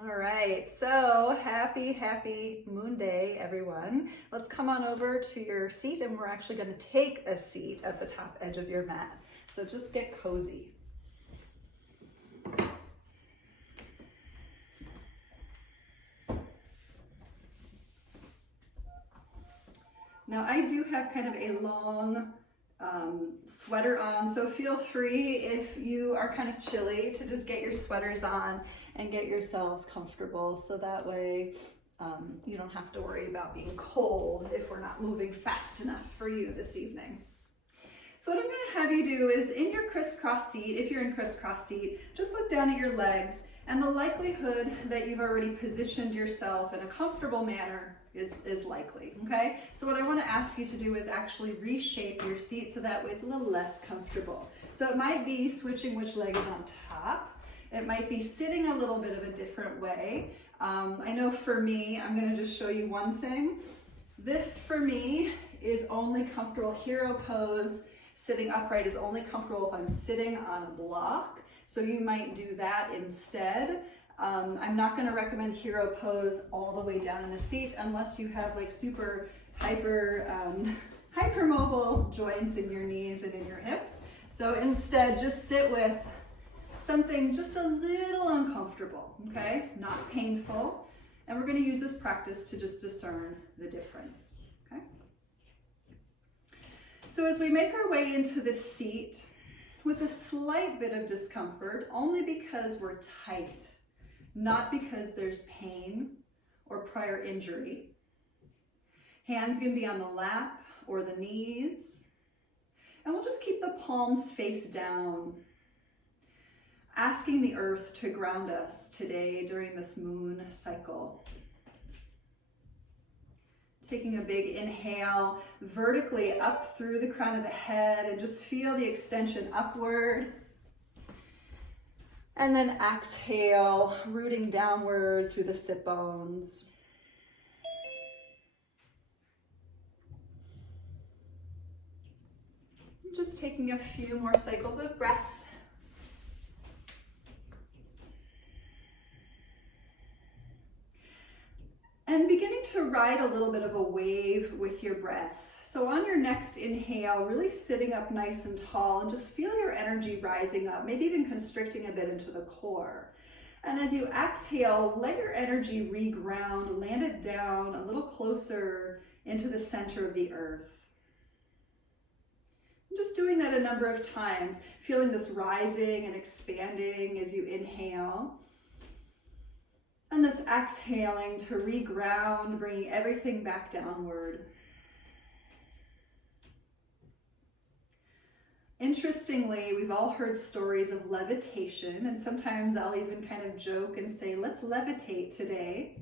All right, so happy moon day, everyone. Let's come on over to your seat, and we're actually going to take a seat at the top edge of your mat. So just get cozy. Now I do have kind of a long sweater on, so feel free if you are kind of chilly to just get your sweaters on and get yourselves comfortable, so that way you don't have to worry about being cold if we're not moving fast enough for you this evening. So what I'm going to have you do is, in your crisscross seat, if you're in crisscross seat, just look down at your legs, and the likelihood that you've already positioned yourself in a comfortable manner is likely, okay? So what I want to ask you to do is actually reshape your seat so that way it's a little less comfortable. So it might be switching which leg is on top. It might be sitting a little bit of a different way. I know for me, I'm going to just show you one thing. This for me is only comfortable. Hero pose, sitting upright, is only comfortable if I'm sitting on a block. So you might do that instead. I'm not going to recommend hero pose all the way down in a seat unless you have like super hypermobile joints in your knees and in your hips. So instead, just sit with something just a little uncomfortable, okay? Not painful. And we're going to use this practice to just discern the difference, okay? So as we make our way into this seat with a slight bit of discomfort, only because we're tight, not because there's pain or prior injury. Hands can be on the lap or the knees. And we'll just keep the palms face down, asking the earth to ground us today during this moon cycle. Taking a big inhale vertically up through the crown of the head, and just feel the extension upward. And then exhale, rooting downward through the sit bones. Just taking a few more cycles of breath. And beginning to ride a little bit of a wave with your breath. So on your next inhale, really sitting up nice and tall, and just feel your energy rising up, maybe even constricting a bit into the core. And as you exhale, let your energy reground, land it down a little closer into the center of the earth. I'm just doing that a number of times, feeling this rising and expanding as you inhale. And this exhaling to reground, bringing everything back downward. Interestingly, we've all heard stories of levitation, and sometimes I'll even kind of joke and say, let's levitate today.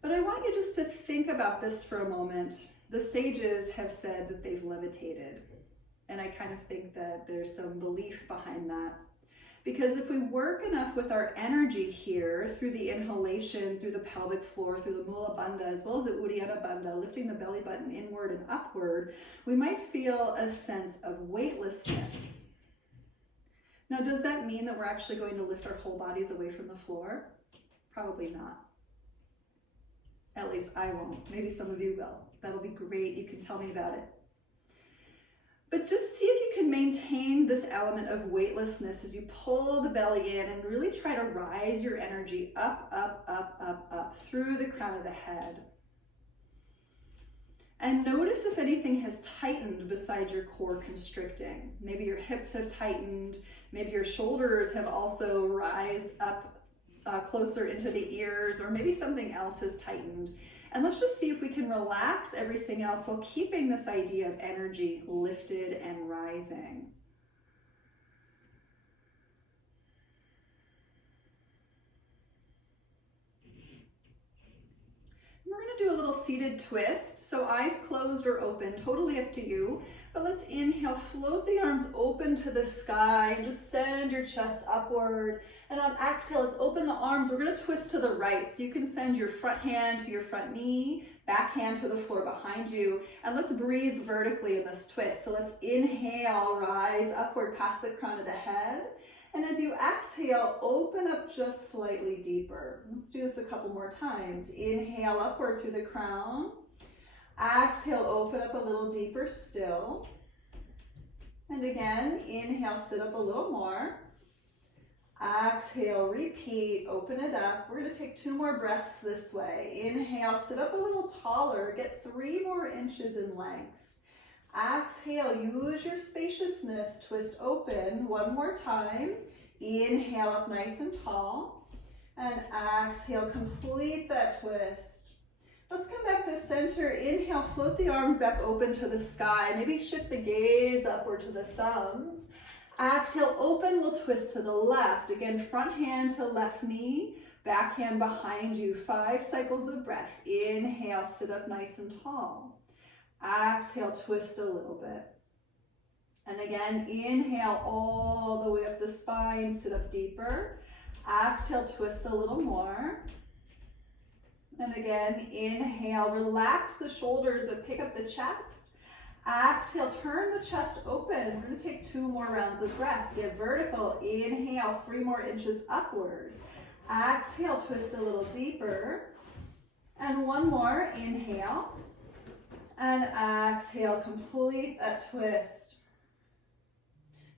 But I want you just to think about this for a moment. The sages have said that they've levitated, and I kind of think that there's some belief behind that. Because if we work enough with our energy here, through the inhalation, through the pelvic floor, through the Mula Bandha, as well as the Uddiyana Bandha, lifting the belly button inward and upward, we might feel a sense of weightlessness. Now, does that mean that we're actually going to lift our whole bodies away from the floor? Probably not. At least I won't. Maybe some of you will. That'll be great. You can tell me about it. But just see if you can maintain this element of weightlessness as you pull the belly in and really try to rise your energy up, up, up, up, up through the crown of the head. And notice if anything has tightened besides your core constricting. Maybe your hips have tightened, maybe your shoulders have also rised up closer into the ears, or maybe something else has tightened. And let's just see if we can relax everything else while keeping this idea of energy lifted and rising. We're going to do a little seated twist. So eyes closed or open, totally up to you. But let's inhale, float the arms open to the sky and just send your chest upward. And on exhale, let's open the arms. We're going to twist to the right. So you can send your front hand to your front knee, back hand to the floor behind you. And let's breathe vertically in this twist. So let's inhale, rise upward past the crown of the head. And as you exhale, open up just slightly deeper. Let's do this a couple more times. Inhale upward through the crown. Exhale, open up a little deeper still. And again, inhale, sit up a little more. Exhale, repeat, open it up. We're going to take 2 more breaths this way. Inhale, sit up a little taller, get 3 more inches in length. Exhale, use your spaciousness, twist open. 1 more time. Inhale up nice and tall. And exhale, complete that twist. Let's come back to center. Inhale, float the arms back open to the sky. Maybe shift the gaze upward to the thumbs. Exhale, open, we'll twist to the left. Again, front hand to left knee, back hand behind you. 5 cycles of breath. Inhale, sit up nice and tall. Exhale, twist a little bit. And again, inhale all the way up the spine, sit up deeper. Exhale, twist a little more. And again, inhale, relax the shoulders, but pick up the chest. Exhale, turn the chest open. We're going to take 2 more rounds of breath. Get vertical. Inhale, 3 more inches upward. Exhale, twist a little deeper. And 1 more. Inhale. And exhale, complete that twist.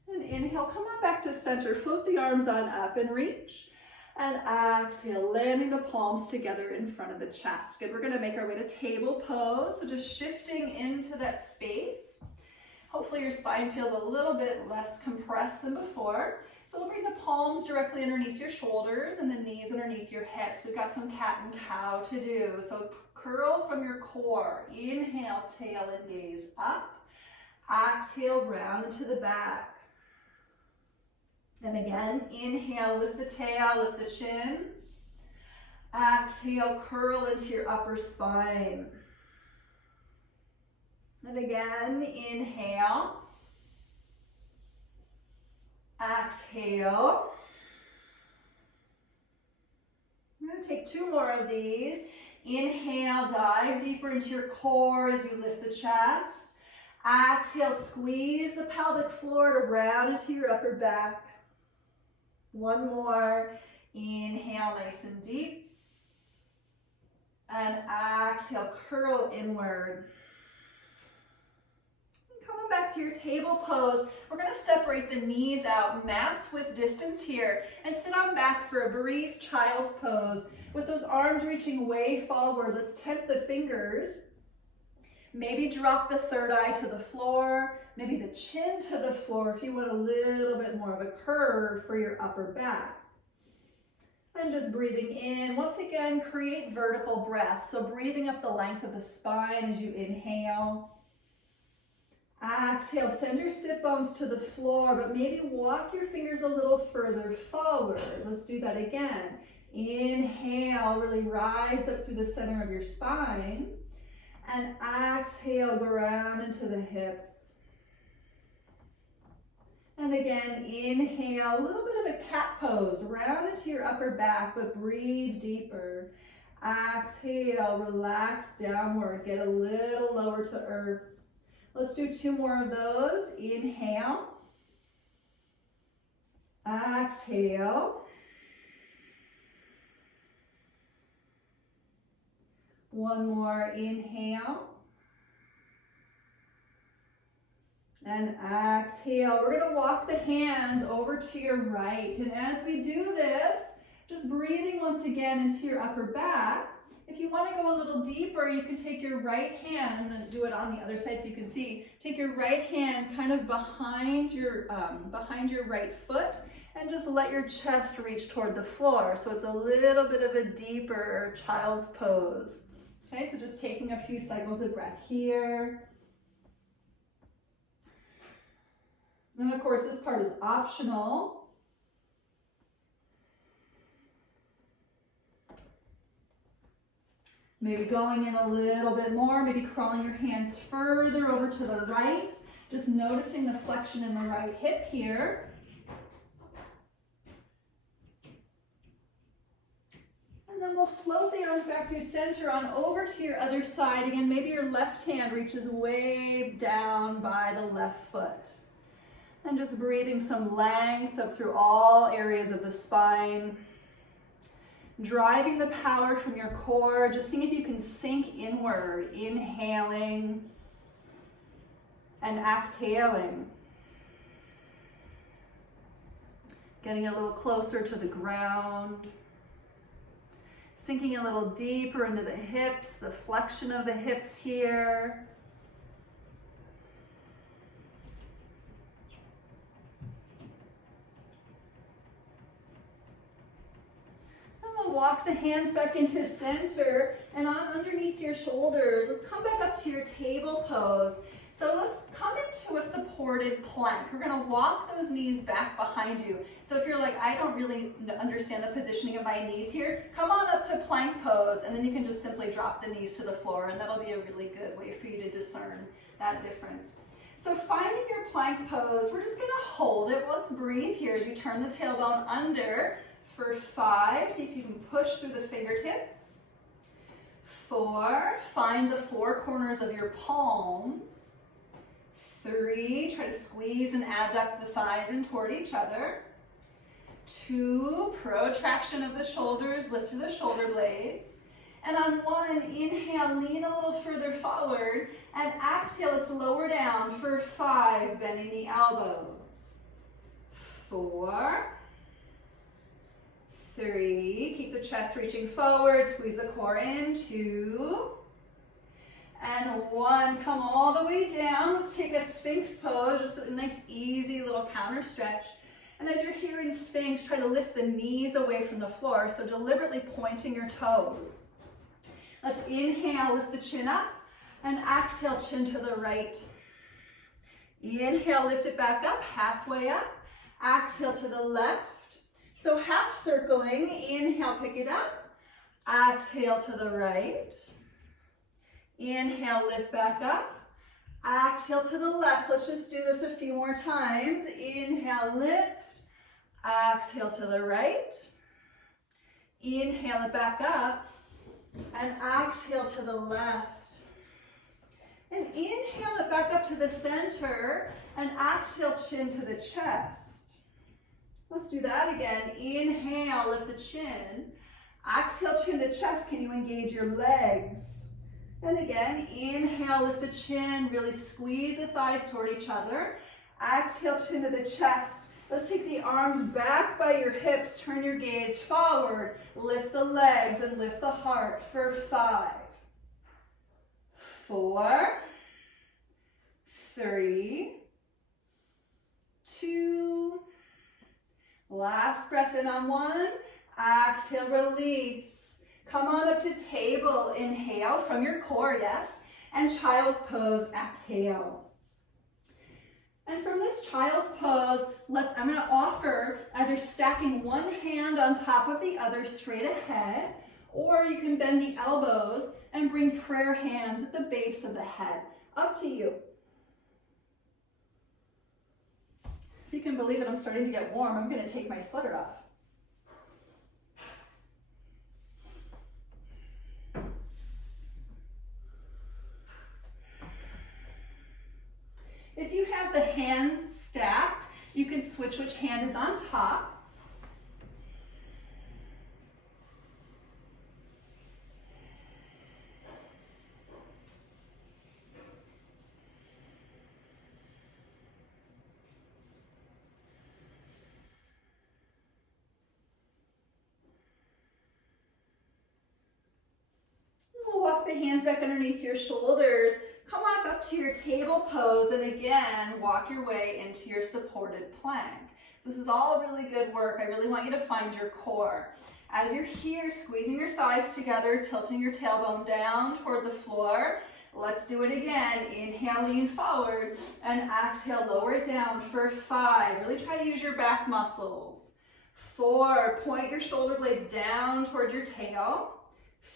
And inhale, come on back to center. Float the arms on up and reach. And exhale, landing the palms together in front of the chest. Good, we're gonna make our way to table pose. So just shifting into that space. Hopefully your spine feels a little bit less compressed than before. So we'll bring the palms directly underneath your shoulders and the knees underneath your hips. We've got some cat and cow to do. So curl from your core. Inhale, tail and gaze up. Exhale, round into the back. And again, inhale, lift the tail, lift the chin. Exhale, curl into your upper spine. And again, inhale. Exhale. I'm going to take 2 more of these. Inhale, dive deeper into your core as you lift the chest. Exhale, squeeze the pelvic floor to round into your upper back. 1 more. Inhale, nice and deep. And exhale, curl inward. And coming back to your table pose, we're going to separate the knees out, mats with distance here, and sit on back for a brief child's pose with those arms reaching way forward. Let's tent the fingers. Maybe drop the third eye to the floor, maybe the chin to the floor if you want a little bit more of a curve for your upper back. And just breathing in. Once again, create vertical breath. So breathing up the length of the spine as you inhale. Exhale, send your sit bones to the floor, but maybe walk your fingers a little further forward. Let's do that again. Inhale, really rise up through the center of your spine. And exhale, go around into the hips. And again, inhale, a little bit of a cat pose, round into your upper back, but breathe deeper. Exhale, relax downward, get a little lower to earth. Let's do 2 more of those. Inhale. Exhale. 1 more, inhale. And exhale. We're going to walk the hands over to your right. And as we do this, just breathing once again into your upper back. If you want to go a little deeper, you can take your right hand, I'm going to do it on the other side so you can see. Take your right hand kind of behind your right foot and just let your chest reach toward the floor. So it's a little bit of a deeper child's pose. Okay, so just taking a few cycles of breath here. And of course, this part is optional. Maybe going in a little bit more, maybe crawling your hands further over to the right. Just noticing the flexion in the right hip here. And then we'll float the arms back through center on over to your other side. Again, maybe your left hand reaches way down by the left foot. And just breathing some length up through all areas of the spine. Driving the power from your core. Just seeing if you can sink inward, inhaling and exhaling. Getting a little closer to the ground. Sinking a little deeper into the hips, the flexion of the hips here. Walk the hands back into center and on underneath your shoulders. Let's come back up to your table pose. So let's come into a supported plank. We're going to walk those knees back behind you. So if you're like, I don't really understand the positioning of my knees here, come on up to plank pose, and then you can just simply drop the knees to the floor, and that'll be a really good way for you to discern that difference. So finding your plank pose, we're just going to hold it. Let's breathe here as you turn the tailbone under. For 5, see if you can push through the fingertips. 4, find the 4 corners of your palms. 3, try to squeeze and abduct the thighs in toward each other. 2, protraction of the shoulders, lift through the shoulder blades. And on 1, inhale, lean a little further forward, and exhale, let's lower down for 5, bending the elbows. 4, 3, keep the chest reaching forward, squeeze the core in, 2, and 1, come all the way down. Let's take a Sphinx Pose, just a nice easy little counter stretch. And as you're here in Sphinx, try to lift the knees away from the floor, so deliberately pointing your toes. Let's inhale, lift the chin up, and exhale, chin to the right. Inhale, lift it back up, halfway up. Exhale to the left. So half circling, inhale, pick it up. Exhale to the right. Inhale, lift back up. Exhale to the left. Let's just do this a few more times. Inhale, lift. Exhale to the right. Inhale it back up. And exhale to the left. And inhale it back up to the center. And exhale, chin to the chest. Let's do that again. Inhale, lift the chin. Exhale, chin to chest. Can you engage your legs? And again, inhale, lift the chin. Really squeeze the thighs toward each other. Exhale, chin to the chest. Let's take the arms back by your hips. Turn your gaze forward. Lift the legs and lift the heart for 5, 4, 3, 2, last breath in on 1. Exhale, release. Come on up to table. Inhale from your core, yes. And child's pose, exhale. And from this child's pose, I'm going to offer either stacking one hand on top of the other straight ahead, or you can bend the elbows and bring prayer hands at the base of the head. Up to you. If you can believe it, I'm starting to get warm. I'm going to take my sweater off. If you have the hands stacked, you can switch which hand is on top. We'll walk the hands back underneath your shoulders. Come on up to your table pose, and again, walk your way into your supported plank. This is all really good work. I really want you to find your core. As you're here, squeezing your thighs together, tilting your tailbone down toward the floor. Let's do it again. Inhale, lean forward, and exhale, lower it down for 5. Really try to use your back muscles. 4, point your shoulder blades down toward your tail.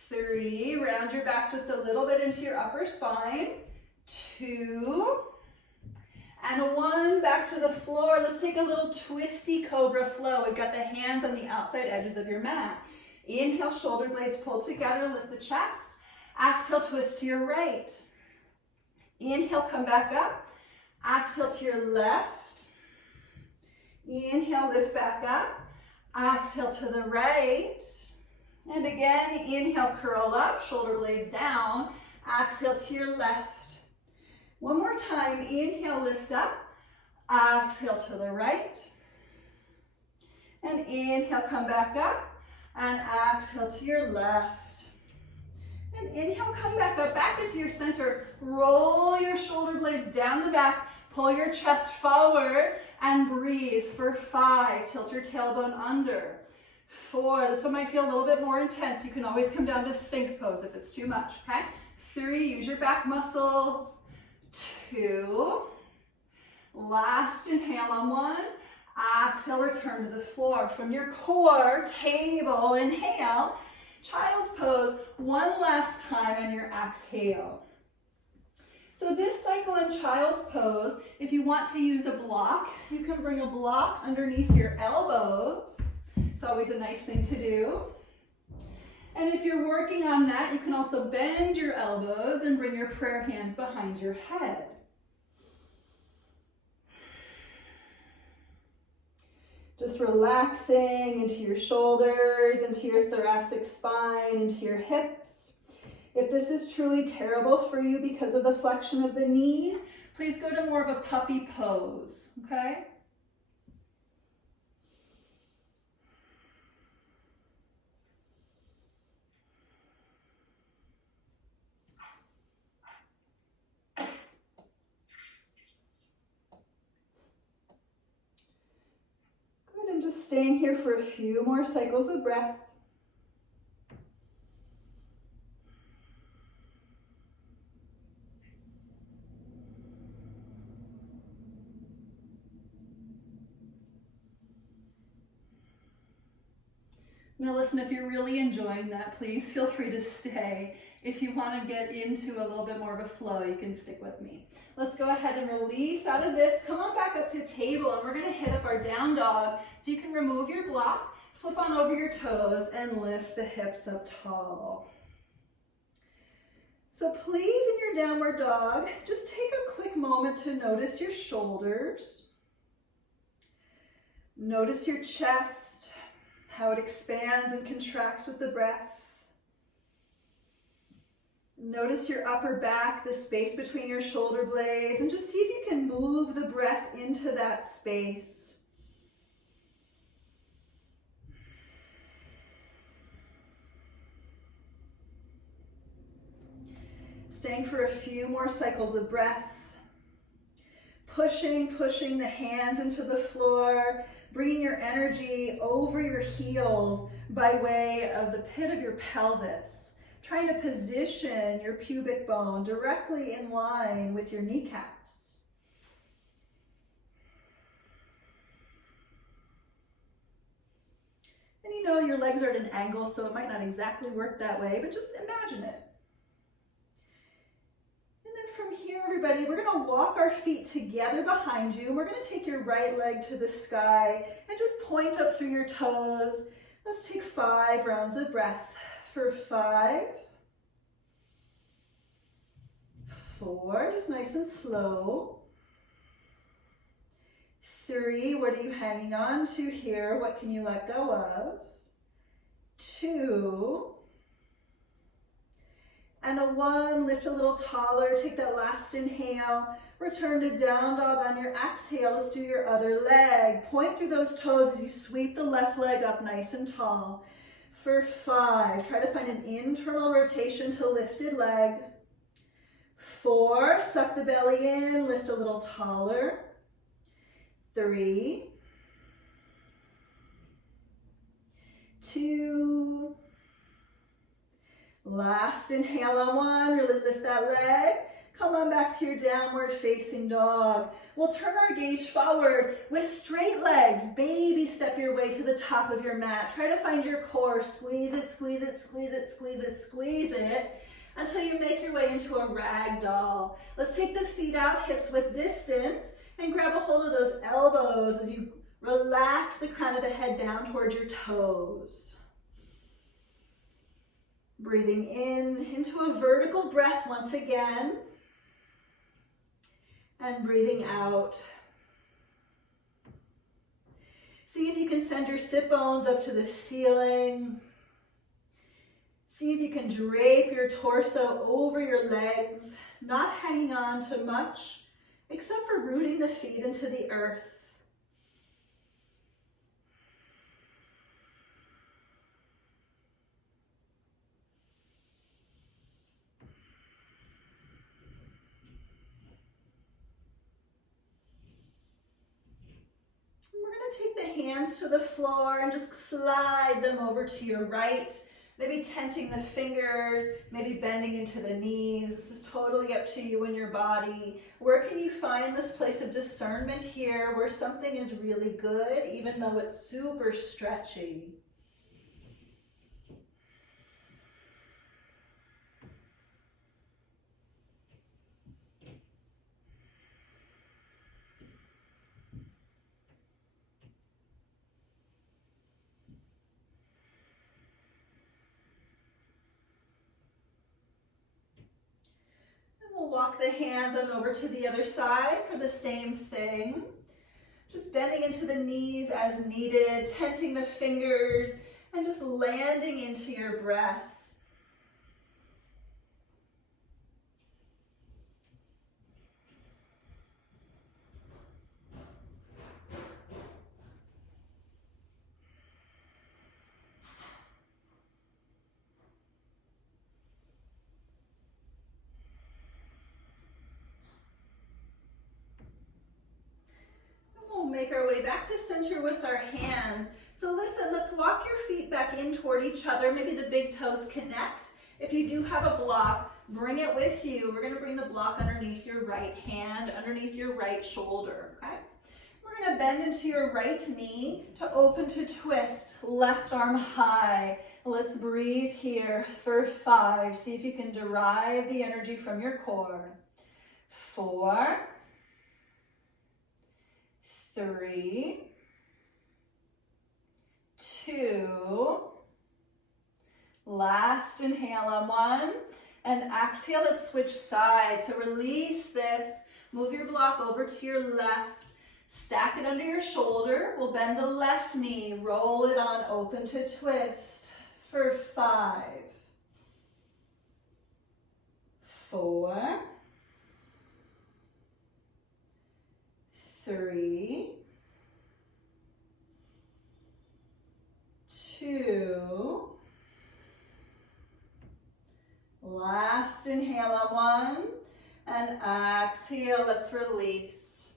3, round your back just a little bit into your upper spine. 2, and 1, back to the floor. Let's take a little twisty cobra flow. We've got the hands on the outside edges of your mat. Inhale, shoulder blades pull together, lift the chest. Exhale, twist to your right. Inhale, come back up. Exhale to your left. Inhale, lift back up. Exhale to the right. And again, inhale, curl up, shoulder blades down. Exhale to your left. One more time, inhale, lift up. Exhale to the right. And inhale, come back up. And exhale to your left. And inhale, come back up, back into your center. Roll your shoulder blades down the back. Pull your chest forward and breathe for 5. Tilt your tailbone under. 4. This one might feel a little bit more intense. You can always come down to Sphinx Pose if it's too much, okay? 3. Use your back muscles. 2. Last inhale on 1. Exhale, return to the floor. From your core, table, inhale. Child's pose. One last time on your exhale. So this cycle in child's pose, if you want to use a block, you can bring a block underneath your elbows. It's always a nice thing to do. And if you're working on that, you can also bend your elbows and bring your prayer hands behind your head. Just relaxing into your shoulders, into your thoracic spine, into your hips. If this is truly terrible for you because of the flexion of the knees, please go to more of a puppy pose, okay? Good, and just staying here for a few more cycles of breath. Now listen, if you're really enjoying that, please feel free to stay. If you want to get into a little bit more of a flow, you can stick with me. Let's go ahead and release out of this. Come on back up to table, and we're going to hit up our down dog. So you can remove your block, flip on over your toes, and lift the hips up tall. So please, in your downward dog, just take a quick moment to notice your shoulders. Notice your chest, how it expands and contracts with the breath. Notice your upper back, the space between your shoulder blades, and just see if you can move the breath into that space. Staying for a few more cycles of breath. Pushing the hands into the floor, bringing your energy over your heels by way of the pit of your pelvis. Trying to position your pubic bone directly in line with your kneecaps. And you know your legs are at an angle, so it might not exactly work that way, but just imagine it. From here, everybody, we're going to walk our feet together behind you. We're going to take your right leg to the sky and just point up through your toes. Let's take 5 rounds of breath. For 5, 4, just nice and slow. 3, what are you hanging on to here? What can you let go of? 2, and a 1, lift a little taller, take that last inhale, return to down dog on your exhale. Let's do your other leg. Point through those toes as you sweep the left leg up nice and tall. For 5, try to find an internal rotation to lifted leg. 4, suck the belly in, lift a little taller. 3, 2, last inhale on 1, really lift that leg. Come on back to your downward facing dog. We'll turn our gaze forward with straight legs. Baby step your way to the top of your mat. Try to find your core. Squeeze it, squeeze it, squeeze it, squeeze it, squeeze it until you make your way into a rag doll. Let's take the feet out, hips width distance, and grab a hold of those elbows as you relax the crown of the head down towards your toes. Breathing in into a vertical breath once again. And breathing out. See if you can send your sit bones up to the ceiling. See if you can drape your torso over your legs, not hanging on to much, except for rooting the feet into the earth. Take the hands to the floor and just slide them over to your right, maybe tenting the fingers, maybe bending into the knees. This is totally up to you and your body. Where can you find this place of discernment here where something is really good, even though it's super stretchy? We'll walk the hands on over to the other side for the same thing. Just bending into the knees as needed, tenting the fingers, and just landing into your breath. Make our way back to center with our hands. So listen, let's walk your feet back in toward each other. Maybe the big toes connect. If you do have a block, bring it with you. We're going to bring the block underneath your right hand, underneath your right shoulder, okay? We're going to bend into your right knee to open to twist, left arm high. Let's breathe here for 5. See if you can derive the energy from your core. 4, 3, 2, last inhale on 1, and exhale, let's switch sides. So release this, move your block over to your left, stack it under your shoulder. We'll bend the left knee, roll it on, open to twist for 5, 4, 3, 2, last inhale on 1, and exhale, let's release.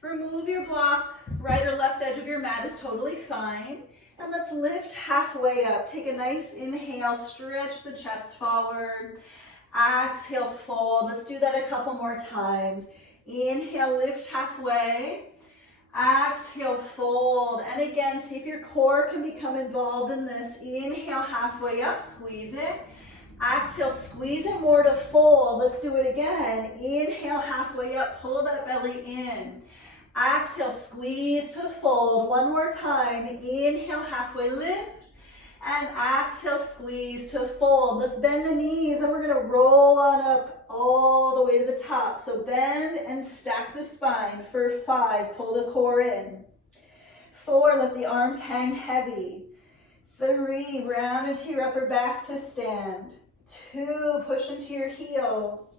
Remove your block, right or left edge of your mat is totally fine, and let's lift halfway up. Take a nice inhale, stretch the chest forward, exhale, fold. Let's do that a couple more times. Inhale, lift halfway. Exhale, fold. And again, see if your core can become involved in this. Inhale, halfway up, squeeze it. Exhale, squeeze it more to fold. Let's do it again. Inhale, halfway up, pull that belly in. Exhale, squeeze to fold. One more time. Inhale, halfway lift. And exhale, squeeze to fold. Let's bend the knees and we're going to roll on up all the way to the top. So bend and stack the spine for 5. Pull the core in. 4, let the arms hang heavy. 3, round into your upper back to stand. 2, push into your heels.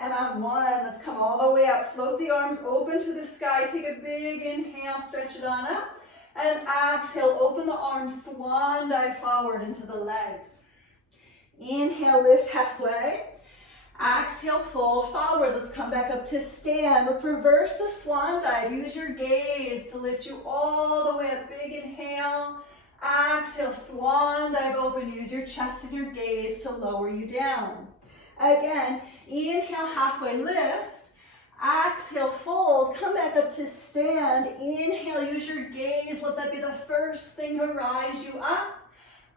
And on 1, let's come all the way up. Float the arms open to the sky. Take a big inhale, stretch it on up. And exhale, open the arms, swan dive forward into the legs. Inhale, lift halfway. Exhale, fold forward. Let's come back up to stand. Let's reverse the swan dive. Use your gaze to lift you all the way up. Big inhale. Exhale, swan dive open. Use your chest and your gaze to lower you down. Again, inhale, halfway lift. Exhale, fold, come back up to stand. Inhale, use your gaze. Let that be the first thing to rise you up.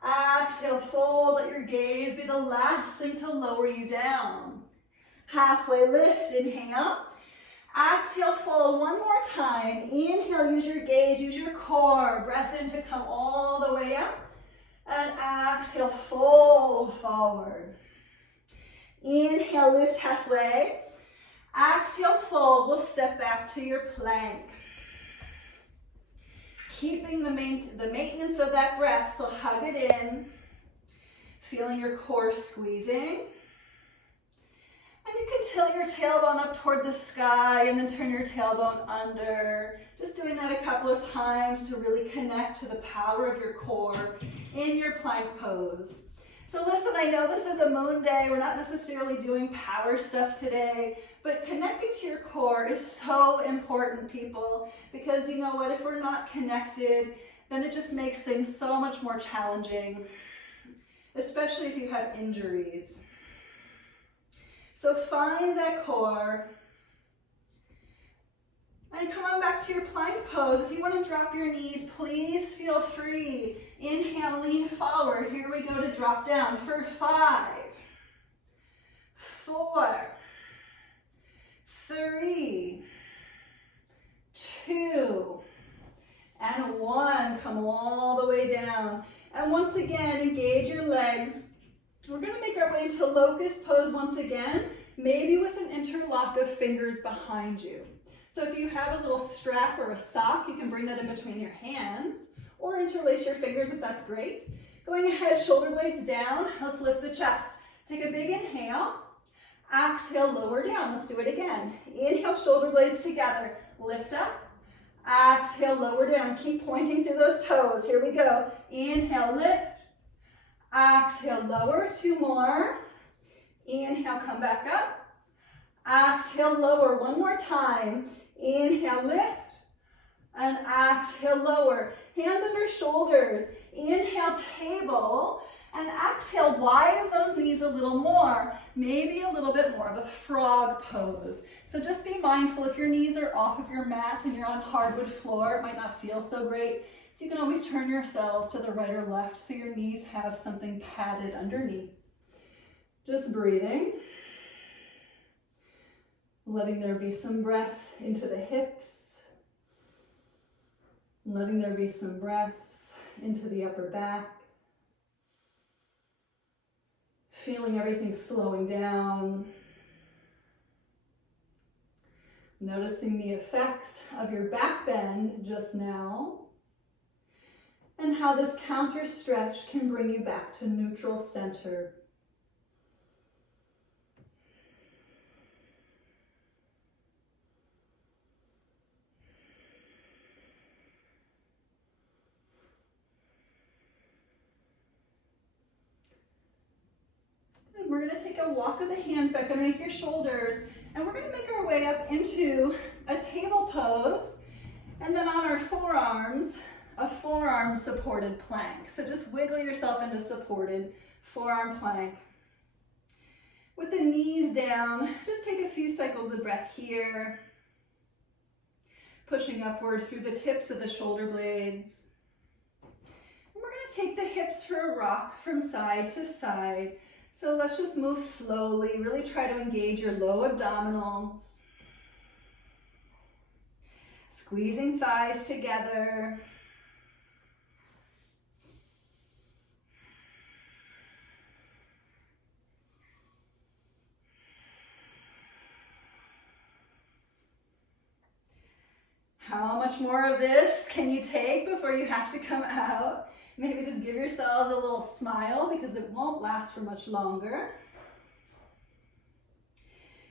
Exhale, fold, let your gaze be the last thing to lower you down. Halfway lift, inhale. Exhale, fold one more time. Inhale, use your gaze, use your core. Breath in to come all the way up. And exhale, fold forward. Inhale, lift halfway. Exhale, fold. We'll step back to your plank. keeping the maintenance of that breath, so hug it in, feeling your core squeezing. And you can tilt your tailbone up toward the sky and then turn your tailbone under. Just doing that a couple of times to really connect to the power of your core in your plank pose. So listen, I know this is a moon day. We're not necessarily doing power stuff today, but connecting to your core is so important, people, because you know what? If we're not connected, then it just makes things so much more challenging, especially if you have injuries. So find that core and come on back to your plank pose. If you want to drop your knees, please feel free. Inhale, lean forward. Here we go to drop down for 5, 4, 3, 2, and 1. Come all the way down. And once again, engage your legs. We're going to make our way into Locust Pose once again, maybe with an interlock of fingers behind you. So if you have a little strap or a sock, you can bring that in between your hands or interlace your fingers if that's great. Going ahead, shoulder blades down. Let's lift the chest. Take a big inhale. Exhale, lower down. Let's do it again. Inhale, shoulder blades together. Lift up. Exhale, lower down. Keep pointing through those toes. Here we go. Inhale, lift. Exhale, lower. 2 more. Inhale, come back up. Exhale, lower. 1 more time. Inhale, lift. And exhale, lower. Hands under shoulders. Inhale, table. And exhale, widen those knees a little more. Maybe a little bit more of a frog pose. So just be mindful if your knees are off of your mat and you're on hardwood floor, it might not feel so great. So you can always turn yourselves to the right or left so your knees have something padded underneath. Just breathing. Letting there be some breath into the hips. Letting there be some breath into the upper back. Feeling everything slowing down. Noticing the effects of your back bend just now. And how this counter stretch can bring you back to neutral center. And we're going to take a walk of the hands back underneath your shoulders, and we're going to make our way up into a table pose, and then on our forearms, a forearm supported plank. So just wiggle yourself into supported forearm plank. With the knees down, just take a few cycles of breath here. Pushing upward through the tips of the shoulder blades. And we're going to take the hips for a rock from side to side. So let's just move slowly. Really try to engage your low abdominals. Squeezing thighs together. How much more of this can you take before you have to come out? Maybe just give yourselves a little smile because it won't last for much longer.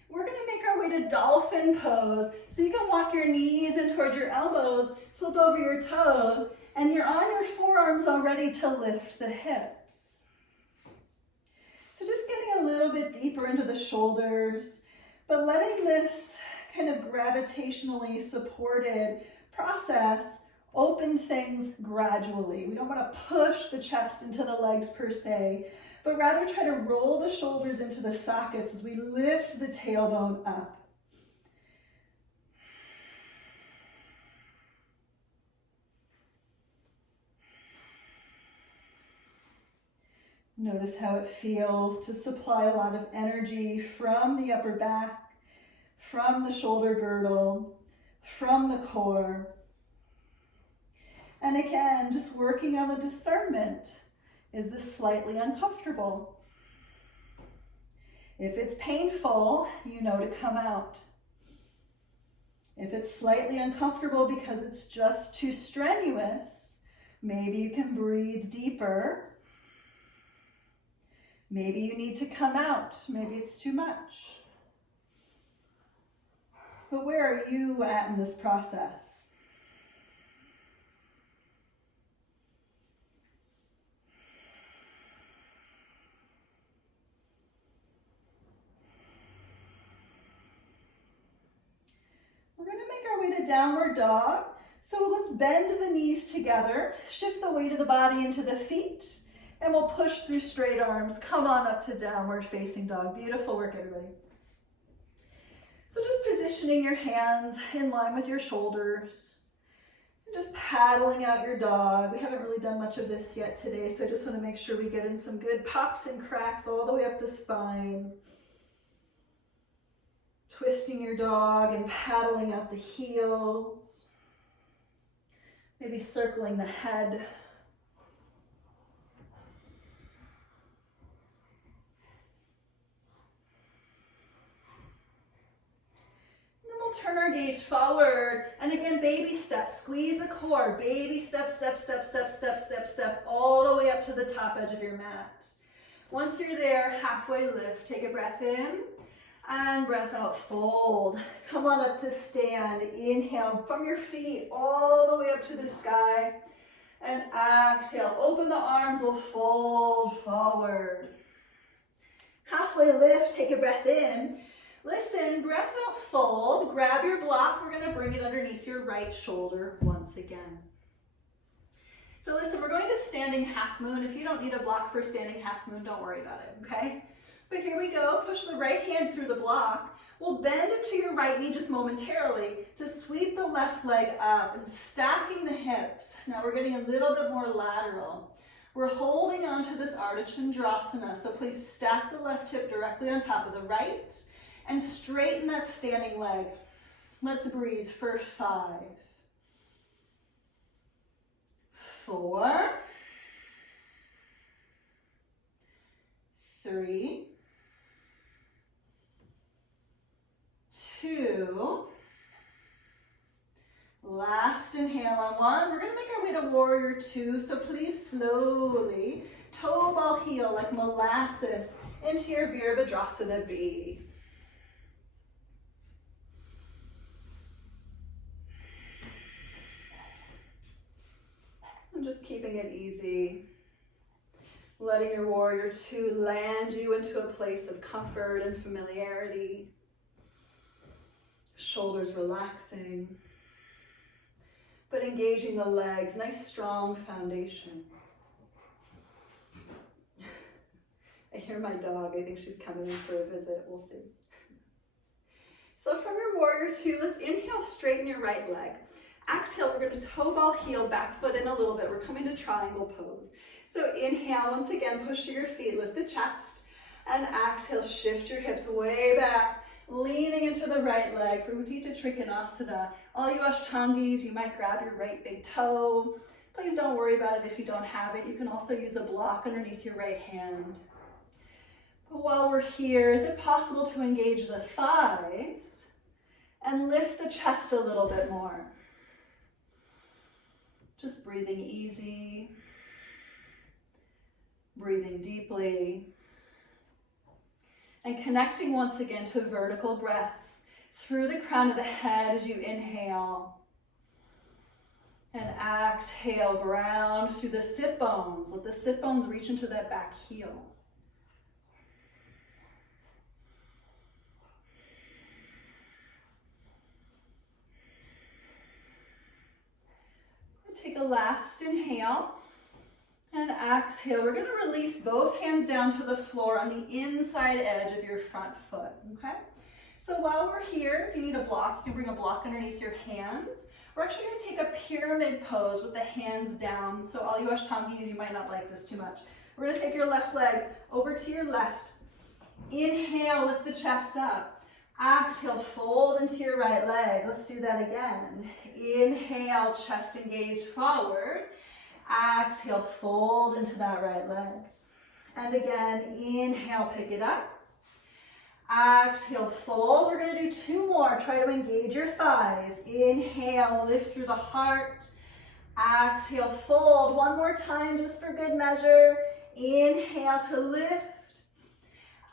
We're going to make our way to Dolphin Pose. So you can walk your knees in towards your elbows, flip over your toes, and you're on your forearms already to lift the hips. So just getting a little bit deeper into the shoulders, but letting this kind of gravitationally supported process open things gradually. We don't want to push the chest into the legs per se, but rather try to roll the shoulders into the sockets as we lift the tailbone up. Notice how it feels to supply a lot of energy from the upper back, from the shoulder girdle, from the core. And again, just working on the discernment. Is this slightly uncomfortable? If it's painful, you know to come out. If it's slightly uncomfortable because it's just too strenuous, maybe you can breathe deeper. Maybe you need to come out. Maybe it's too much. But where are you at in this process? We're going to make our way to downward dog. So let's bend the knees together, shift the weight of the body into the feet, and we'll push through straight arms. Come on up to downward facing dog. Beautiful work, everybody. So just positioning your hands in line with your shoulders, and just paddling out your dog. We haven't really done much of this yet today, so I just want to make sure we get in some good pops and cracks all the way up the spine. Twisting your dog and paddling out the heels. Maybe circling the head. And then we'll turn our gaze forward. And again, baby steps. Squeeze the core. Baby step, step, step, step, step, step, step, all the way up to the top edge of your mat. Once you're there, halfway lift. Take a breath in. And breath out, fold. Come on up to stand. Inhale from your feet all the way up to the sky. And exhale, open the arms, we'll fold forward. Halfway lift, take a breath in. Listen, breath out, fold. Grab your block. We're gonna bring it underneath your right shoulder once again. So listen, we're going to standing half moon. If you don't need a block for standing half moon, don't worry about it, okay? But here we go, push the right hand through the block. We'll bend into your right knee just momentarily to sweep the left leg up and stacking the hips. Now we're getting a little bit more lateral. We're holding on to this Ardha Chandrasana, so please stack the left hip directly on top of the right and straighten that standing leg. Let's breathe for 5, 4, 3, 2, last inhale on 1. We're going to make our way to warrior 2, so please slowly toe ball heel like molasses into your Virabhadrasana B. I'm just keeping it easy, letting your warrior 2 land you into a place of comfort and familiarity. Shoulders relaxing, but engaging the legs, nice strong foundation. I hear my dog, I think she's coming in for a visit, we'll see. So from your warrior 2, let's inhale, straighten your right leg. Exhale, we're going to toe ball heel, back foot in a little bit. We're coming to triangle pose. So inhale, once again, push to your feet, lift the chest, and exhale, shift your hips way back. Leaning into the right leg for Utthita Trikonasana. All you Ashtangis, you might grab your right big toe. Please don't worry about it if you don't have it. You can also use a block underneath your right hand. But while we're here, is it possible to engage the thighs and lift the chest a little bit more? Just breathing easy, breathing deeply. And connecting once again to vertical breath through the crown of the head as you inhale. And exhale, ground through the sit bones. Let the sit bones reach into that back heel. Take a last inhale. And exhale, we're going to release both hands down to the floor on the inside edge of your front foot, okay? So while we're here, if you need a block, you can bring a block underneath your hands. We're actually going to take a pyramid pose with the hands down. So all you Ashtangis, you might not like this too much. We're going to take your left leg over to your left. Inhale, lift the chest up. Exhale, fold into your right leg. Let's do that again. Inhale, chest and gaze forward. Exhale, fold into that right leg. And again, inhale, pick it up. Exhale, fold. We're gonna do 2 more. Try to engage your thighs. Inhale, lift through the heart. Exhale, fold. 1 more time just for good measure. Inhale to lift.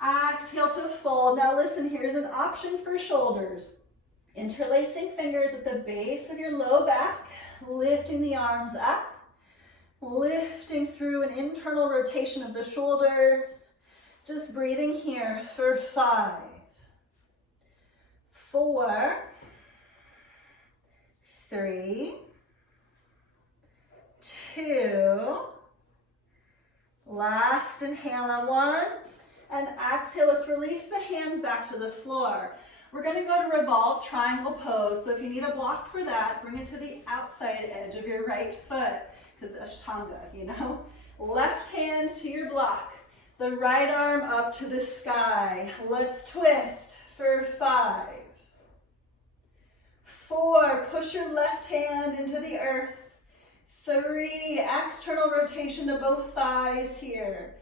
Exhale to fold. Now listen, here's an option for shoulders. Interlacing fingers at the base of your low back, lifting the arms up, lifting through an internal rotation of the shoulders. Just breathing here for 5, 4, 3, 2, last inhale on 1, and exhale. Let's release the hands back to the floor. We're going to go to Revolve Triangle Pose. So if you need a block for that, bring it to the outside edge of your right foot, because Ashtanga, you know. Left hand to your block. The right arm up to the sky. Let's twist for 5, 4, push your left hand into the earth. 3, external rotation to both thighs here.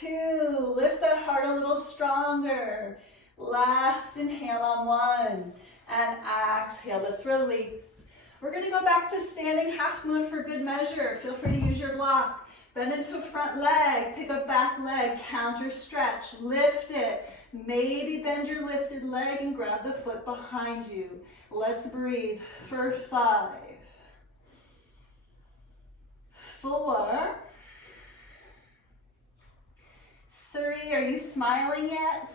2, lift that heart a little stronger. Last inhale on 1, and exhale, let's release. We're gonna go back to standing half moon for good measure. Feel free to use your block. Bend into front leg, pick up back leg, counter stretch, lift it. Maybe bend your lifted leg and grab the foot behind you. Let's breathe for 5, 4, 3, are you smiling yet?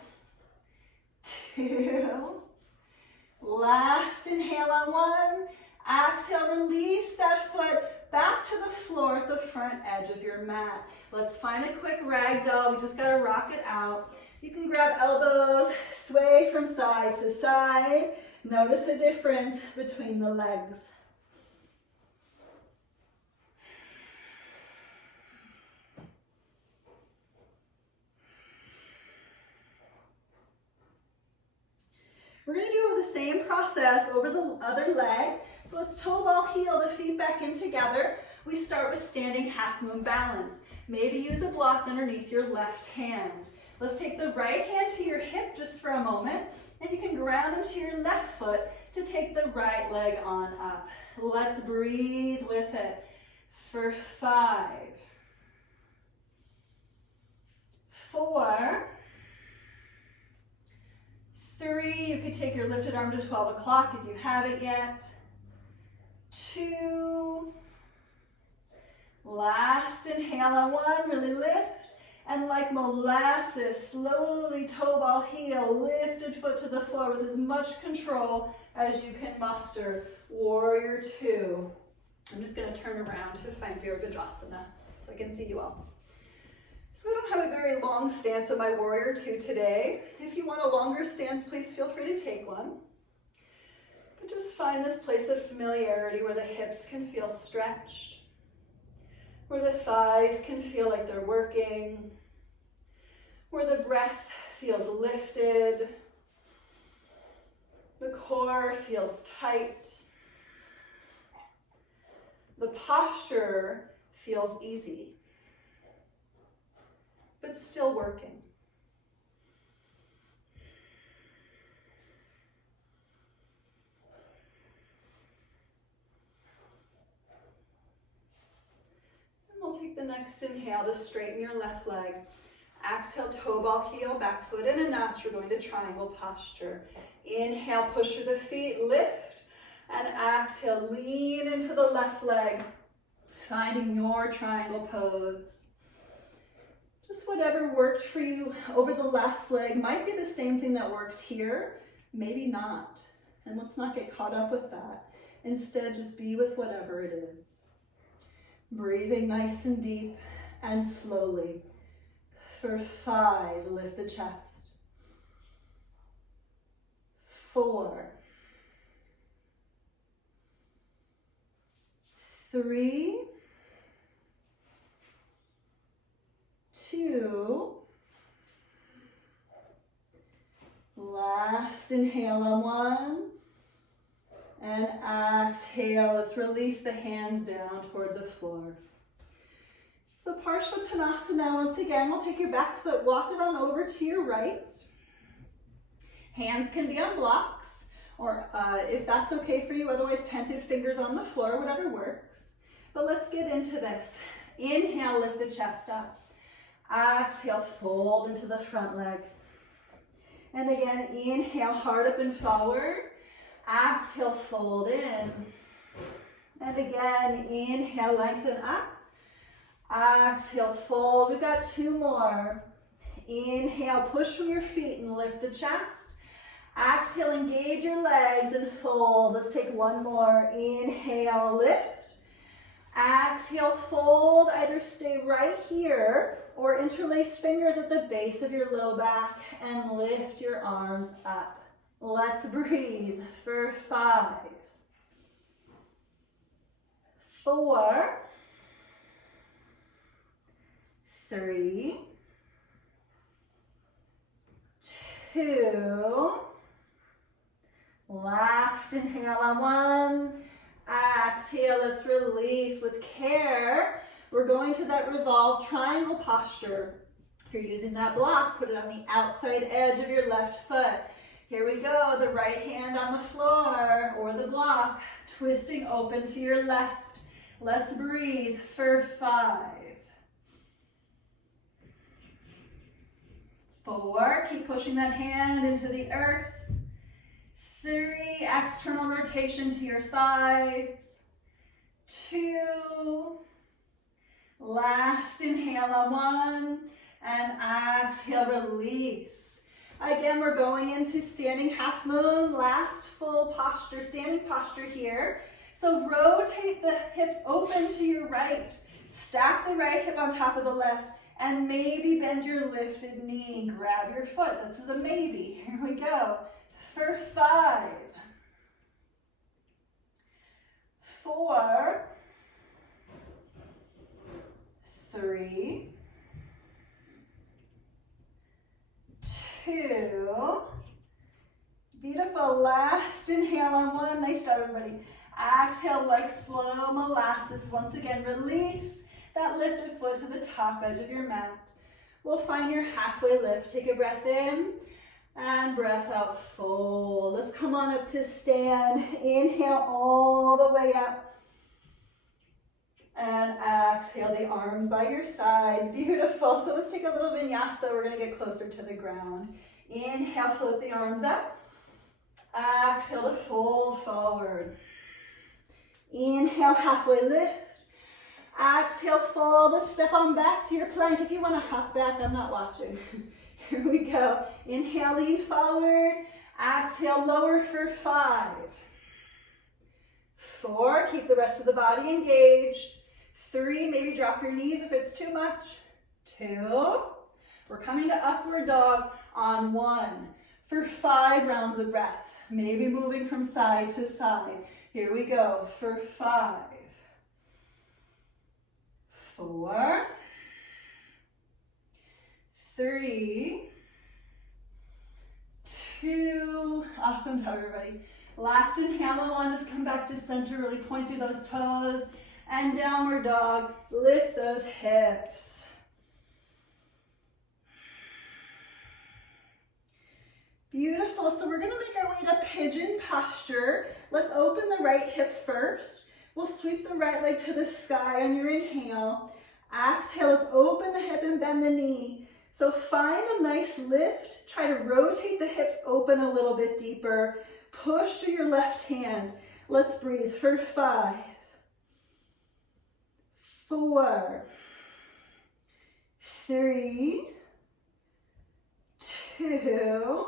2, last inhale on 1, exhale, release that foot back to the floor at the front edge of your mat. Let's find a quick ragdoll. We just gotta rock it out. You can grab elbows, sway from side to side. Notice the difference between the legs. We're going to do the same process over the other leg. So let's toe ball heel the feet back in together. We start with standing half moon balance. Maybe use a block underneath your left hand. Let's take the right hand to your hip just for a moment, and you can ground into your left foot to take the right leg on up. Let's breathe with it for 5, 4, 3, you could take your lifted arm to 12 o'clock if you haven't yet. 2, last inhale on 1, really lift. And like molasses, slowly toe ball heel, lifted foot to the floor with as much control as you can muster. Warrior 2. I'm just gonna turn around to find Virabhadrasana so I can see you all. So I don't have a very long stance of my Warrior 2 today. If you want a longer stance, please feel free to take one. But just find this place of familiarity where the hips can feel stretched, where the thighs can feel like they're working, where the breath feels lifted, the core feels tight, the posture feels easy, but still working. And we'll take the next inhale to straighten your left leg. Exhale, toe ball heel, back foot in a notch. You're going to triangle posture. Inhale, push through the feet, lift. And exhale, lean into the left leg, finding your triangle pose. Just whatever worked for you over the last leg might be the same thing that works here, maybe not. And let's not get caught up with that. Instead, just be with whatever it is. Breathing nice and deep and slowly. For 5, lift the chest. 4, 3, 2, last inhale on 1, and exhale. Let's release the hands down toward the floor. So Tanasana, once again, we'll take your back foot, walk it on over to your right. Hands can be on blocks, or if that's okay for you, otherwise tentative fingers on the floor, whatever works. But let's get into this. Inhale, lift the chest up. Exhale, fold into the front leg. And again, inhale, heart up and forward. Exhale, fold in. And again, inhale, lengthen up. Exhale, fold. We've got 2 more. Inhale, push from your feet and lift the chest. Exhale, engage your legs and fold. Let's take 1 more. Inhale, lift. Exhale, fold. Either stay right here or interlace fingers at the base of your low back and lift your arms up. Let's breathe for 5, 4, 3, 2, last inhale on 1, exhale, let's release with care. We're going to that revolve triangle posture. If you're using that block, put it on the outside edge of your left foot. Here we go, the right hand on the floor or the block, twisting open to your left. Let's breathe for 5, 4, keep pushing that hand into the earth. 3, external rotation to your thighs. 2, last inhale on 1, and exhale, release. Again, we're going into standing half moon, last full posture, standing posture here. So rotate the hips open to your right. Stack the right hip on top of the left, and maybe bend your lifted knee. Grab your foot. This is a maybe. Here we go. For 5, 4, 3, 2, beautiful, last inhale on 1, nice job everybody. Exhale like slow molasses, once again release that lifted foot to the top edge of your mat. We'll find your halfway lift, take a breath in and breath out, fold. Let's come on up to stand, inhale all the way up. And exhale, the arms by your sides. Beautiful. So let's take a little vinyasa. We're going to get closer to the ground. Inhale, float the arms up. Exhale to fold forward. Inhale, halfway lift. Exhale, fold. Let's step on back to your plank. If you want to hop back, I'm not watching. Here we go. Inhale, lean forward. Exhale, lower for 5, 4. Keep the rest of the body engaged. 3, maybe drop your knees if it's too much. 2, we're coming to upward dog on 1 for 5 rounds of breath. Maybe moving from side to side. Here we go for 5, 4, 3, 2. Awesome job, everybody. Last inhale on 1, just come back to center, really point through those toes. And downward dog, lift those hips. Beautiful, so we're gonna make our way to pigeon posture. Let's open the right hip first. We'll sweep the right leg to the sky on your inhale. Exhale, let's open the hip and bend the knee. So find a nice lift. Try to rotate the hips open a little bit deeper. Push through your left hand. Let's breathe for 5, 4, 3, 2,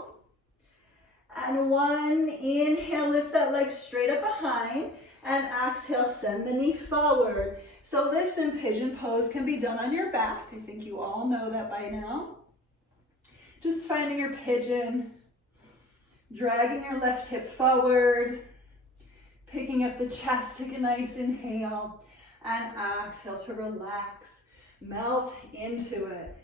and 1. Inhale, lift that leg straight up behind, and exhale, send the knee forward. So listen, pigeon pose can be done on your back. I think you all know that by now. Just finding your pigeon, dragging your left hip forward, picking up the chest, take a nice inhale, and exhale to relax, melt into it.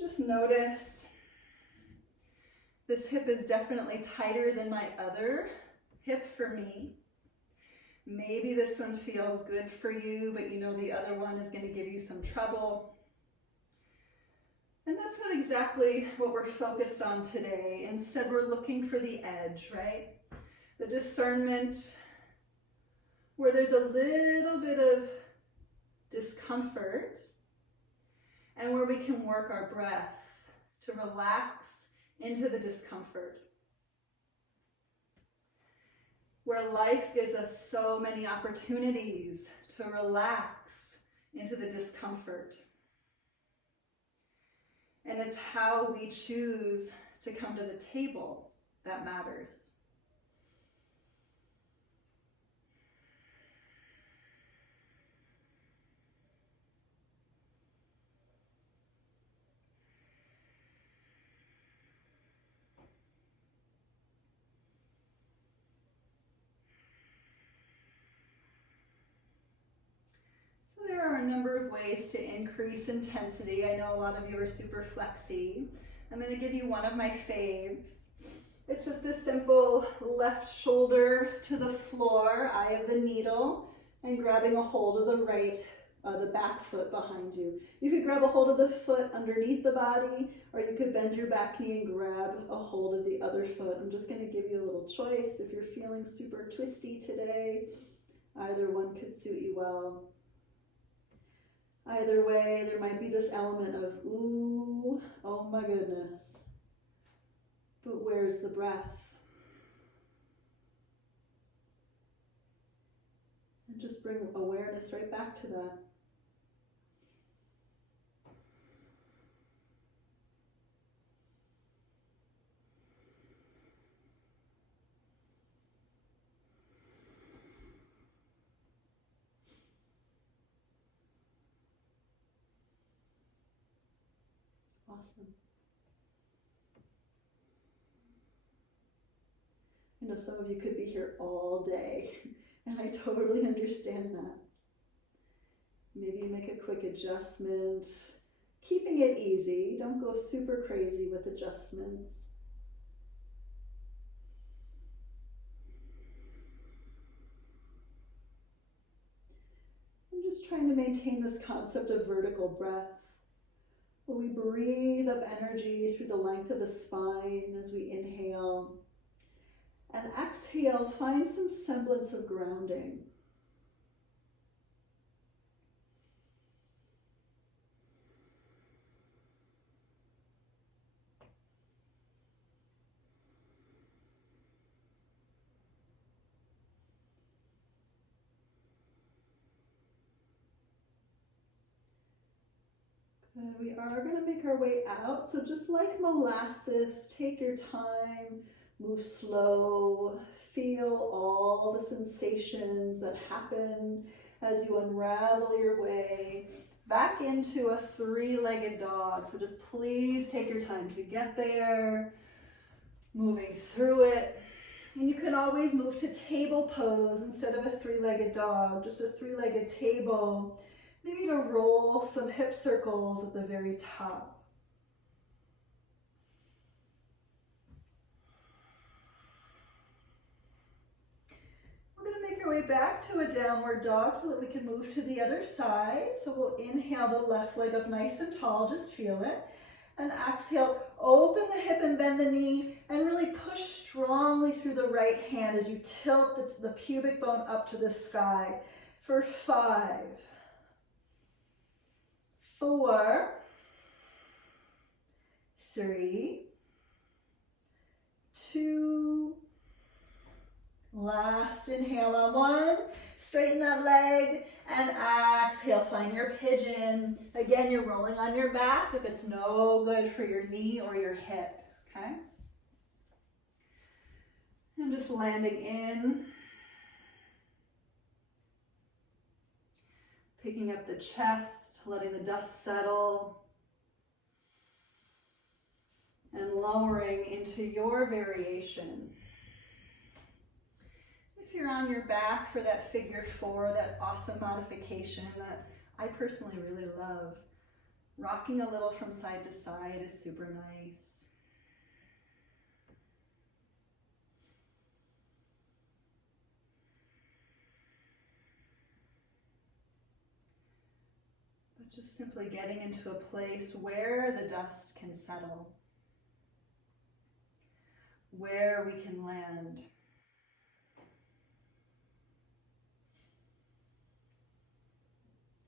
Just notice this hip is definitely tighter than my other hip for me. Maybe this one feels good for you, but you know the other one is going to give you some trouble. that's not exactly what we're focused on today. Instead, we're looking for the edge, right? The discernment where there's a little bit of discomfort and where we can work our breath to relax into the discomfort. Where life gives us so many opportunities to relax into the discomfort. And it's how we choose to come to the table that matters. So there are a number of ways to increase intensity. I know a lot of you are super flexy. I'm going to give you one of my faves. It's just a simple left shoulder to the floor, eye of the needle, and grabbing a hold of the back foot behind you. You could grab a hold of the foot underneath the body, or you could bend your back knee and grab a hold of the other foot. I'm just going to give you a little choice. If you're feeling super twisty today, either one could suit you well. Either way, there might be this element of, ooh, oh my goodness. But where's the breath? And just bring awareness right back to that. Awesome. I know some of you could be here all day, and I totally understand that. Maybe you make a quick adjustment, keeping it easy. Don't go super crazy with adjustments. I'm just trying to maintain this concept of vertical breath, where we breathe up energy through the length of the spine as we inhale. And exhale, find some semblance of grounding. Good. We are going to make our way out. So just like molasses, take your time. Move slow, feel all the sensations that happen as you unravel your way back into a three-legged dog. So just please take your time to get there, moving through it. And you can always move to table pose instead of a three-legged dog, just a three-legged table. Maybe to roll some hip circles at the very top. Way back to a downward dog so that we can move to the other side. So we'll inhale the left leg up nice and tall, just feel it. And exhale, open the hip and bend the knee and really push strongly through the right hand as you tilt the pubic bone up to the sky for 5, 4, 3, 2, last inhale on 1, straighten that leg, and exhale, find your pigeon. Again, you're rolling on your back if it's no good for your knee or your hip, okay? And just landing in. Picking up the chest, letting the dust settle. And lowering into your variation. If you're on your back for that figure 4, that awesome modification that I personally really love, rocking a little from side to side is super nice. Just simply getting into a place where the dust can settle, where we can land.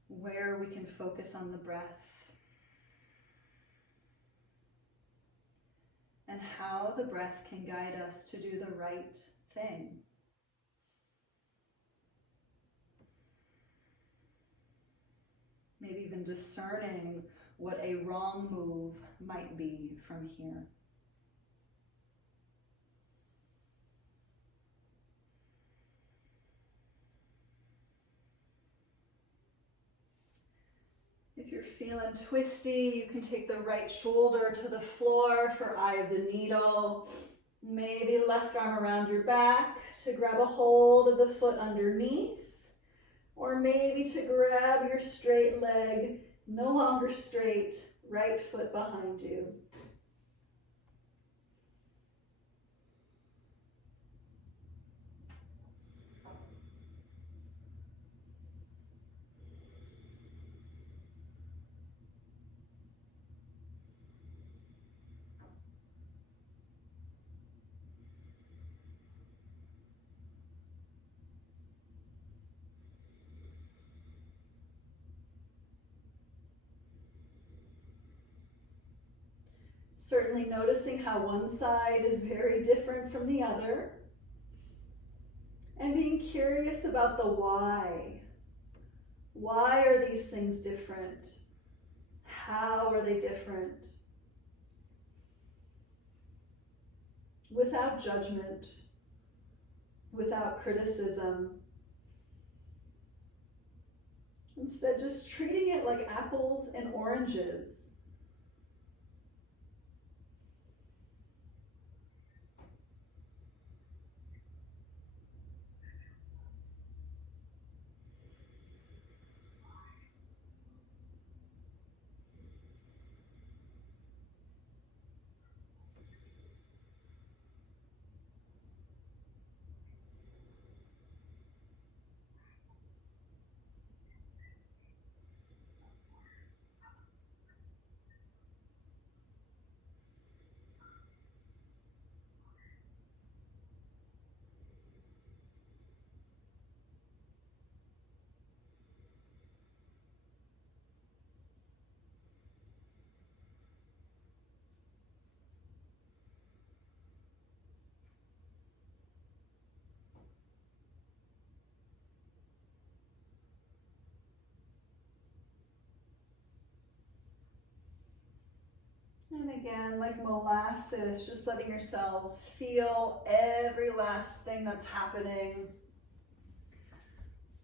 Where we can focus on the breath. And how the breath can guide us to do the right thing. Maybe even discerning what a wrong move might be from here. If you're feeling twisty, you can take the right shoulder to the floor for eye of the needle. Maybe left arm around your back to grab a hold of the foot underneath. Or maybe to grab your straight leg, no longer straight, right foot behind you. Certainly noticing how one side is very different from the other. And being curious about the why. Why are these things different? How are they different? Without judgment, without criticism. Instead, just treating it like apples and oranges. And again, like molasses, just letting yourselves feel every last thing that's happening.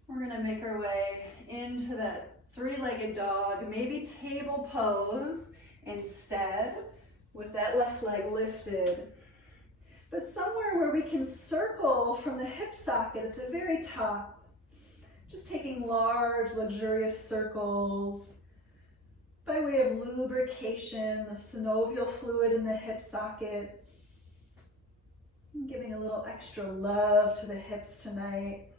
We're gonna make our way into that three-legged dog, maybe table pose instead, with that left leg lifted. But somewhere where we can circle from the hip socket at the very top, just taking large, luxurious circles by way of lubrication, the synovial fluid in the hip socket. And giving a little extra love to the hips tonight.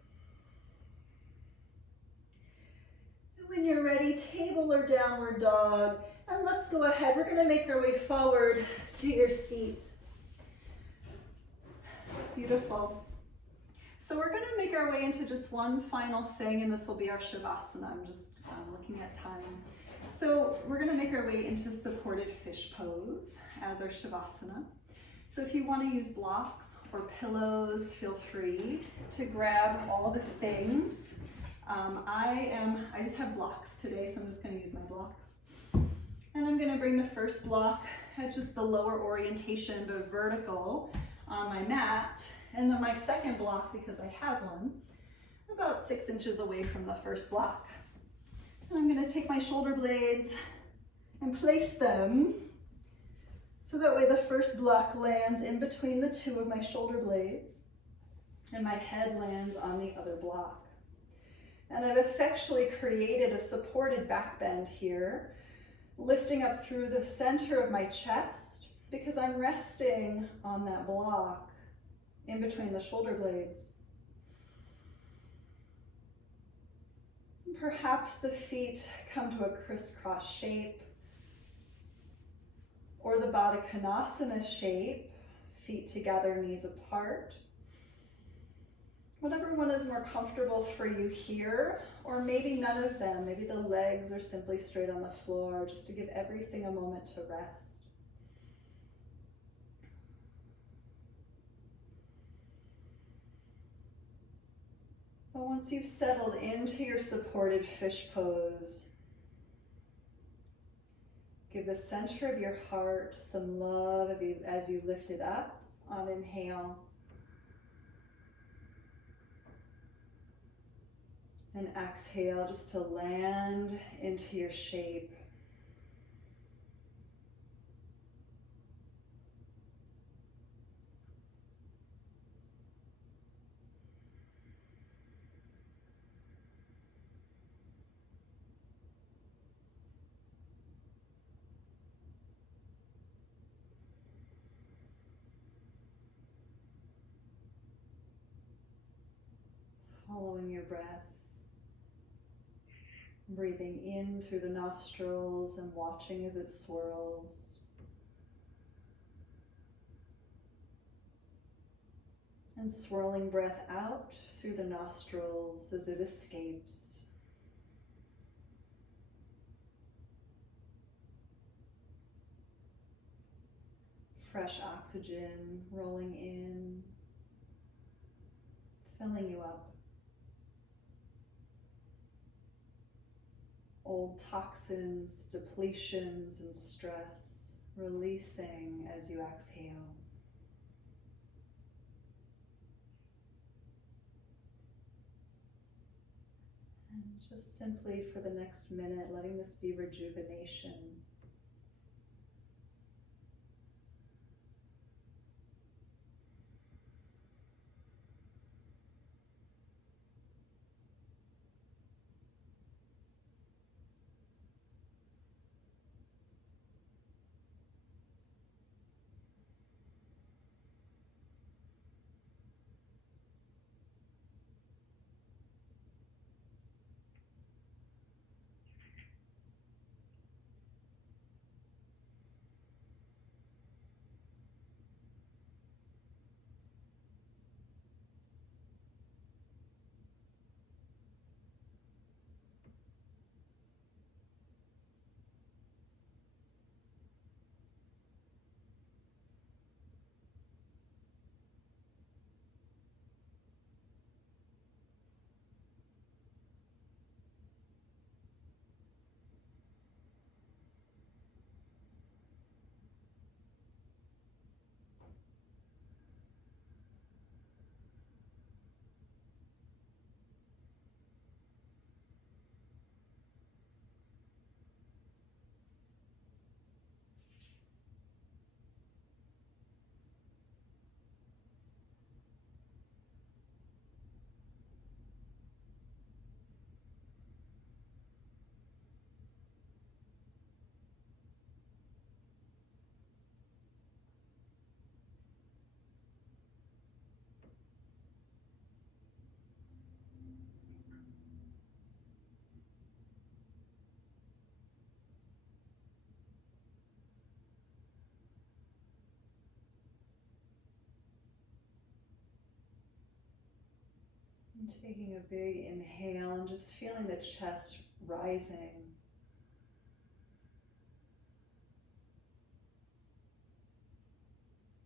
And when you're ready, table or downward dog. And let's go ahead, we're gonna make our way forward to your seat. Beautiful. So we're gonna make our way into just one final thing, and this will be our Shavasana. I'm just looking at time. So we're gonna make our way into supported fish pose as our Shavasana. So if you wanna use blocks or pillows, feel free to grab all the things. I just have blocks today, so I'm just gonna use my blocks. And I'm gonna bring the first block at just the lower orientation, but vertical on my mat. And then my second block, because I have one, about 6 inches away from the first block. And I'm gonna take my shoulder blades and place them so that way the first block lands in between the two of my shoulder blades and my head lands on the other block. And I've effectually created a supported back bend here, lifting up through the center of my chest because I'm resting on that block in between the shoulder blades. Perhaps the feet come to a crisscross shape, or the Baddha Konasana shape, feet together, knees apart. Whatever one is more comfortable for you here, or maybe none of them. Maybe the legs are simply straight on the floor, just to give everything a moment to rest. But once you've settled into your supported fish pose, give the center of your heart some love as you lift it up on inhale. And exhale just to land into your shape. Following your breath, breathing in through the nostrils and watching as it swirls. And swirling breath out through the nostrils as it escapes. Fresh oxygen rolling in, filling you up. Old toxins, depletions, and stress releasing as you exhale. And just simply for the next minute, letting this be rejuvenation. And taking a big inhale and just feeling the chest rising.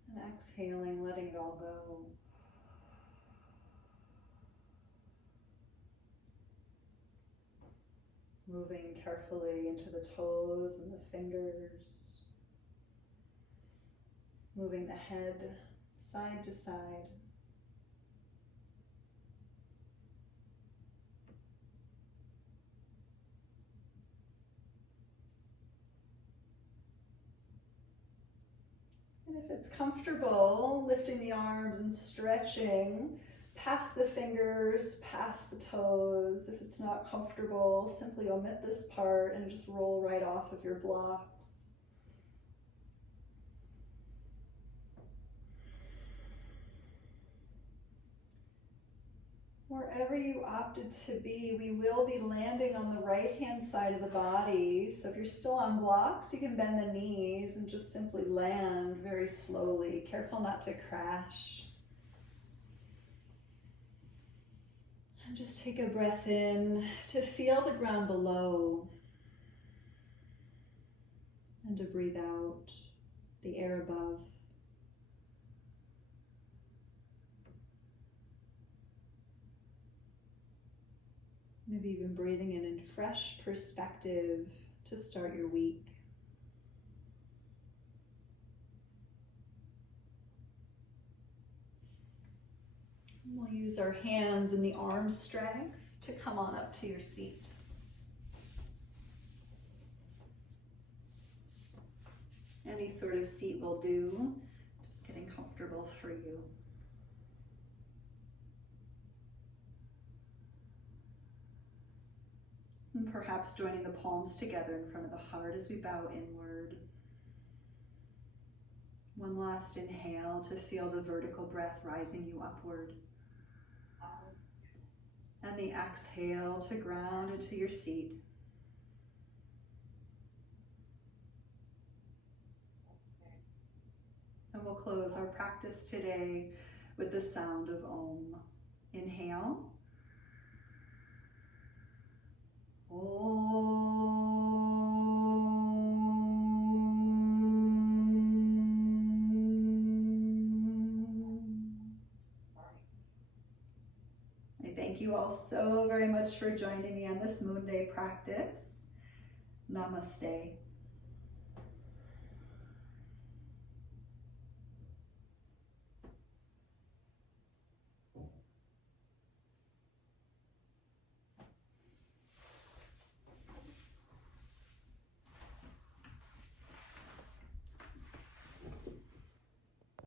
And exhaling, letting it all go. Moving carefully into the toes and the fingers. Moving the head side to side. And if it's comfortable, lifting the arms and stretching past the fingers, past the toes. If it's not comfortable, simply omit this part and just roll right off of your blocks. Wherever you opted to be, we will be landing on the right-hand side of the body. So if you're still on blocks, you can bend the knees and just simply land very slowly. Careful not to crash. And just take a breath in to feel the ground below and to breathe out the air above. Maybe even breathing in fresh perspective to start your week. And we'll use our hands and the arm strength to come on up to your seat. Any sort of seat will do, just getting comfortable for you. And perhaps joining the palms together in front of the heart as we bow inward. One last inhale to feel the vertical breath rising you upward. And the exhale to ground into your seat. And we'll close our practice today with the sound of Om. Inhale. I thank you all so very much for joining me on this Moon Day practice. Namaste.